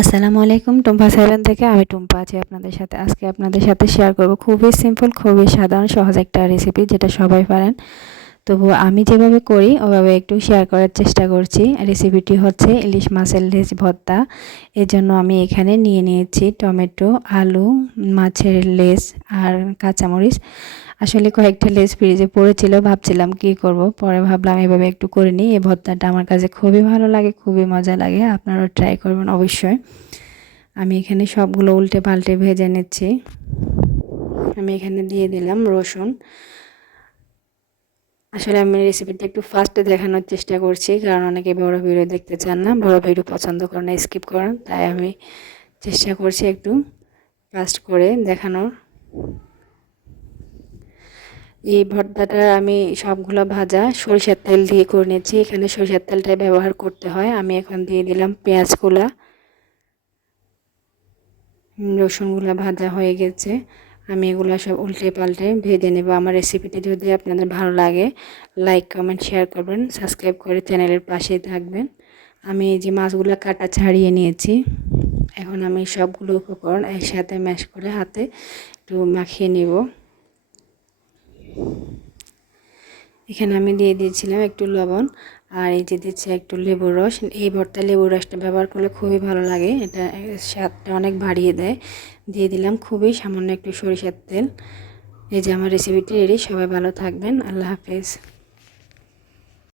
আসসালামু আলাইকুম, টুম্পা সেভেন থেকে আমি টুম্পা আছি আপনাদের সাথে। আজকে আপনাদের সাথে শেয়ার করব খুবই সিম্পল খুবই সাধারণ, সহজ একটা রেসিপি যেটা সবাই পারেন। তবু আমি যেভাবে করি, ওভাবে একটু শেয়ার করার চেষ্টা করছি। রেসিপিটি হচ্ছে ইলিশ মাছের লেজ ভর্তা। এর জন্য আমি এখানে নিয়ে নিয়েছি টমেটো, আলু, মাছের লেজ আর কাঁচামরিচ। আসলে কয়েকটা লেস ফ্রিজে পড়েছিল, ভাবছিলাম কি করব? পরে ভাবলাম এভাবে একটু করে নিই। এই ভর্তাটা আমার কাছে খুবই ভালো লাগে, খুবই মজা লাগে। আপনারাও ট্রাই করবেন অবশ্যই। আমি এখানে সবগুলো উল্টে পাল্টে ভেজে নিচ্ছি। আমি এখানে দিয়ে দিলাম রসুন। আসলে আমি রেসিপিটা একটু ফাস্টে দেখানোর চেষ্টা করছি, কারণ অনেকে বড় ভিডিও দেখতে চান না, বড় ভিডিও পছন্দ করেন না স্কিপ করেন, তাই আমি চেষ্টা করছি একটু ফাস্ট করে দেখানোর। এই ভর্তাটা আমি সবগুলো ভাজা, সরিষার তেল দিয়ে করে নিয়েছি, এখানে সরিষার তেলটাই ব্যবহার করতে হয়, আমি এখন দিয়ে দিলাম পেঁয়াজগুলা। রসুনগুলা ভাজা হয়ে গেছে। আমি এগুলো সব উল্টে পাল্টে ভেজে নেব। আমার রেসিপিটি যদি আপনাদের ভালো লাগে লাইক কমেন্ট শেয়ার করবেন সাবস্ক্রাইব করে চ্যানেলের পাশে থাকবেন। আমি যে মাছগুলো কাটা ছাড়িয়ে নিয়েছি। এখন আমি সবগুলো উপকরণ একসাথে ম্যাশ করে হাতে একটু মাখিয়ে নেব। এখানে আমি দিয়ে দিয়েছিলাম একটু লবণ আর এই যে দিচ্ছে একটু লেবুর রস। এই ভর্তা লেবুর রসটা ব্যবহার করলে খুবই ভালো লাগে। এটা স্বাদটা অনেক বাড়িয়ে দেয়। দিয়ে দিলাম খুবই সামান্য একটু সরিষার তেল। এই যে আমার রেসিপিটি রেডি সবাই ভালো থাকবেন। আল্লাহ হাফেজ।